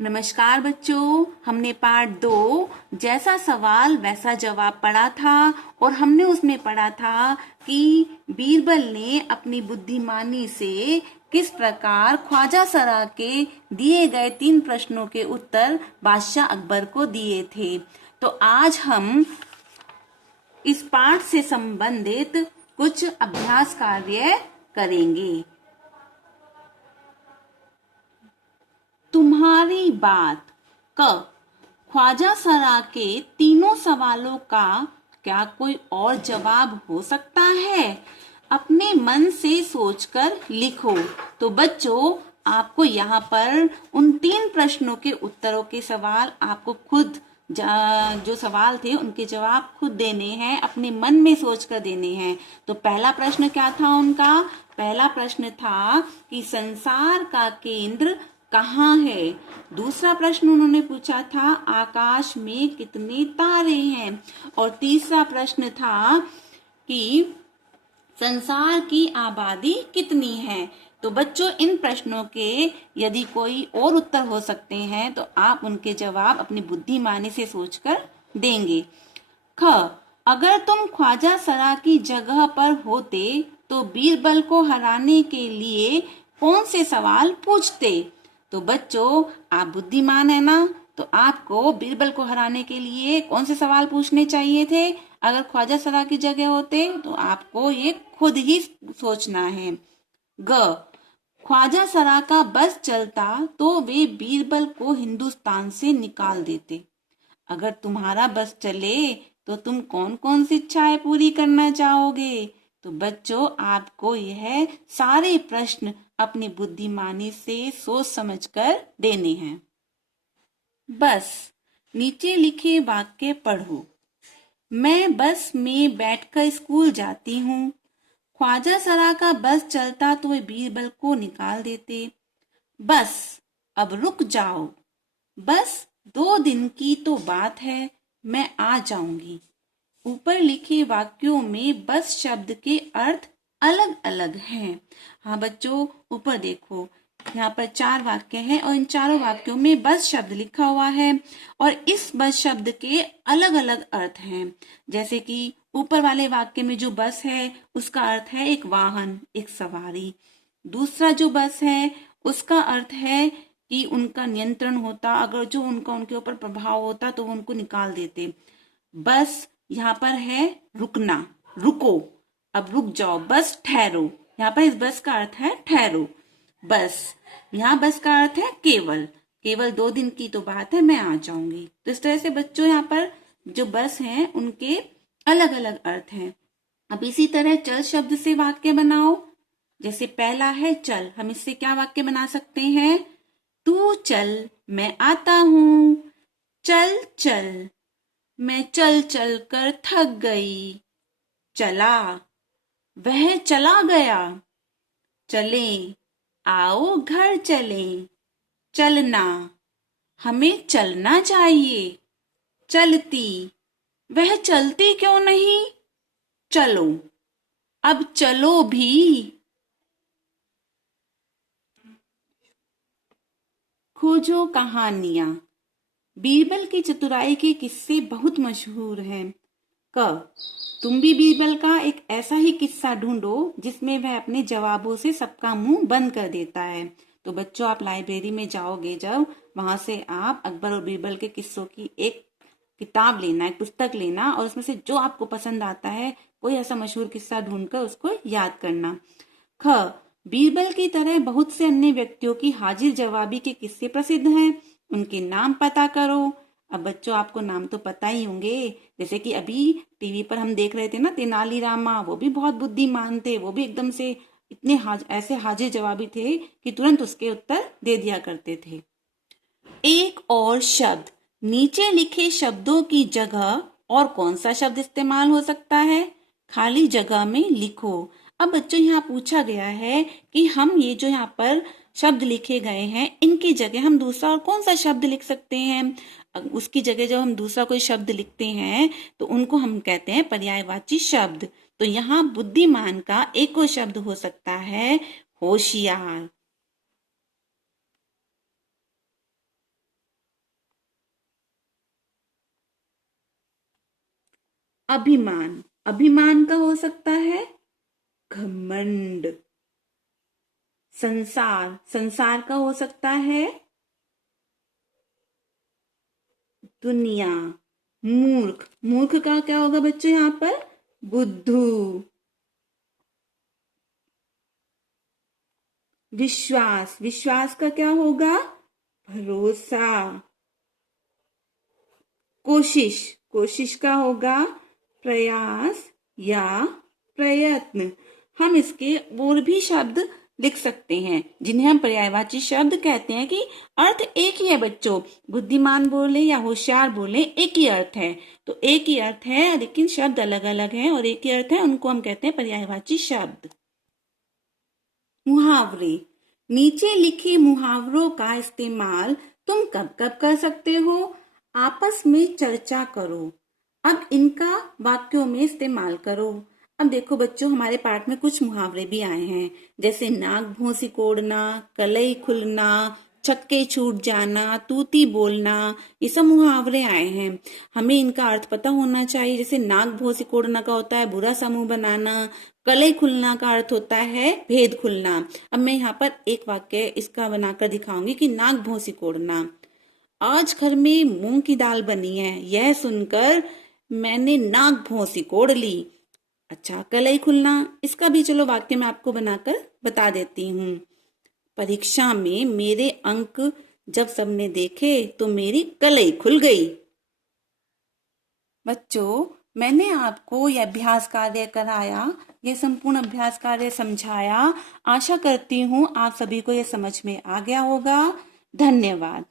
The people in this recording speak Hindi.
नमस्कार बच्चों, हमने पार्ट 2 जैसा सवाल वैसा जवाब पढ़ा था और हमने उसमें पढ़ा था कि बीरबल ने अपनी बुद्धिमानी से किस प्रकार ख्वाजा सरा के दिए गए 3 प्रश्नों के उत्तर बादशाह अकबर को दिए थे। तो आज हम इस पाठ से संबंधित कुछ अभ्यास कार्य करेंगे। तुम्हारी बात क ख्वाजा सरा के तीनों सवालों का क्या कोई और जवाब हो सकता है? अपने मन से सोचकर लिखो। तो बच्चों, आपको यहाँ पर उन 3 प्रश्नों के उत्तरों के सवाल आपको खुद जो सवाल थे उनके जवाब खुद देने हैं, अपने मन में सोचकर देने हैं। तो पहला प्रश्न क्या था उनका? पहला प्रश्न था कि संसार का केंद्र कहाँ है। दूसरा प्रश्न उन्होंने पूछा था आकाश में कितने तारे हैं। और तीसरा प्रश्न था कि संसार की आबादी कितनी है। तो बच्चों, इन प्रश्नों के यदि कोई और उत्तर हो सकते हैं तो आप उनके जवाब अपनी बुद्धिमानी से सोचकर देंगे। ख अगर तुम ख्वाजा सरा की जगह पर होते तो बीरबल को हराने के लिए कौन से सवाल पूछते? तो बच्चों, आप बुद्धिमान है ना, तो आपको बीरबल को हराने के लिए कौन से सवाल पूछने चाहिए थे? अगर ख्वाजा सरा की जगह होते तो आपको ये खुद ही सोचना है। ग ख्वाजा सरा का बस चलता तो वे बीरबल को हिंदुस्तान से निकाल देते। अगर तुम्हारा बस चले तो तुम कौन कौन सी इच्छाएं पूरी करना चाहोगे? तो बच्चों, आपको यह सारे प्रश्न अपनी बुद्धिमानी से सोच समझकर देने हैं। बस नीचे लिखे वाक्य पढ़ो। मैं बस में बैठकर स्कूल जाती हूँ। ख्वाजा सरा का बस चलता तो वे बीरबल को निकाल देते। बस अब रुक जाओ। बस 2 दिन की तो बात है, मैं आ जाऊंगी। ऊपर लिखे वाक्यों में बस शब्द के अर्थ अलग अलग हैं। हाँ बच्चों, ऊपर देखो, यहाँ पर 4 वाक्य हैं और इन चारों वाक्यों में बस शब्द लिखा हुआ है और इस बस शब्द के अलग अलग अर्थ हैं। जैसे कि ऊपर वाले वाक्य में जो बस है उसका अर्थ है एक वाहन, एक सवारी। दूसरा जो बस है उसका अर्थ है कि उनका नियंत्रण होता, अगर जो उनके ऊपर प्रभाव होता तो वो उनको निकाल देते। बस यहाँ पर है रुकना, रुको, अब रुक जाओ, बस ठहरो। यहाँ पर इस बस का अर्थ है ठहरो। बस यहाँ बस का अर्थ है केवल, केवल 2 दिन की तो बात है, मैं आ जाऊंगी। तो इस तरह से बच्चों, यहाँ पर जो बस हैं उनके अलग अलग अर्थ हैं। अब इसी तरह चल शब्द से वाक्य बनाओ। जैसे पहला है चल, हम इससे क्या वाक्य बना सकते हैं? तू चल, मैं आता हूं। चल चल, मैं चल चल कर थक गई। चला, वह चला गया। चले, आओ घर चले। चलना, हमें चलना चाहिए। चलती, वह चलती क्यों नहीं? चलो, अब चलो भी। खोजो कहानियां। बीरबल की चतुराई के किस्से बहुत मशहूर हैं। क तुम भी बीरबल का एक ऐसा ही किस्सा ढूंढो जिसमें वह अपने जवाबों से सबका मुंह बंद कर देता है। तो बच्चों, आप लाइब्रेरी में जाओगे जब, वहां से आप अकबर और बीरबल के किस्सों की एक किताब लेना, एक पुस्तक लेना और उसमें से जो आपको पसंद आता है कोई ऐसा मशहूर किस्सा ढूंढकर उसको याद करना। ख बीरबल की तरह बहुत से अन्य व्यक्तियों की हाजिर जवाबी के किस्से प्रसिद्ध हैं, उनके नाम पता करो। अब बच्चों, आपको नाम तो पता ही होंगे। जैसे कि अभी टीवी पर हम देख रहे थे ना तेनालीरामा, वो भी बहुत बुद्धिमान थे, वो भी एकदम से इतने ऐसे हाजिर जवाबी थे कि तुरंत उसके उत्तर दे दिया करते थे। एक और शब्द, नीचे लिखे शब्दों की जगह और कौन सा शब्द इस्तेमाल हो सकता है? खाली जगह में लिखो। अब बच्चों, यहाँ पूछा गया है कि हम ये जो यहाँ पर शब्द लिखे गए हैं इनकी जगह हम दूसरा और कौन सा शब्द लिख सकते हैं। उसकी जगह जब हम दूसरा कोई शब्द लिखते हैं तो उनको हम कहते हैं पर्यायवाची शब्द। तो यहाँ बुद्धिमान का एक और शब्द हो सकता है होशियार। अभिमान, अभिमान का हो सकता है घमंड। संसार, संसार का हो सकता है दुनिया। मूर्ख, मूर्ख का क्या होगा बच्चों यहाँ पर? बुद्धू। विश्वास, विश्वास का क्या होगा? भरोसा। कोशिश, कोशिश का होगा प्रयास या प्रयत्न। हम इसके और भी शब्द लिख सकते हैं जिन्हें हम पर्यायवाची शब्द कहते हैं कि अर्थ एक ही है बच्चों। बुद्धिमान बोले या होशियार बोले एक ही अर्थ है। तो एक ही अर्थ है लेकिन शब्द अलग अलग हैं और एक ही अर्थ है, उनको हम कहते हैं पर्यायवाची शब्द। मुहावरे, नीचे लिखे मुहावरों का इस्तेमाल तुम कब कब कर सकते हो? आपस में चर्चा करो। अब इनका वाक्यों में इस्तेमाल करो। अब देखो बच्चों, हमारे पाठ में कुछ मुहावरे भी आए हैं, जैसे नाक भौं सिकोड़ना, कलई खुलना, छक्के छूट जाना, तूती बोलना, ये सब मुहावरे आए हैं। हमें इनका अर्थ पता होना चाहिए। जैसे नाक भौं सिकोड़ना का होता है बुरा सा मुंह बनाना, कलई खुलना का अर्थ होता है भेद खुलना। अब मैं यहाँ पर एक वाक्य इसका बनाकर दिखाऊंगी कि नाक भौं सिकोड़ना। आज घर में मूंग की दाल बनी है, यह सुनकर मैंने नाक भौं सिकोड़ ली। अच्छा, कलई खुलना, इसका भी चलो वाक्य मैं आपको बनाकर बता देती हूँ। परीक्षा में मेरे अंक जब सबने देखे तो मेरी कलई खुल गई। बच्चों, मैंने आपको यह अभ्यास कार्य कराया, यह संपूर्ण अभ्यास कार्य समझाया। आशा करती हूँ आप सभी को यह समझ में आ गया होगा। धन्यवाद।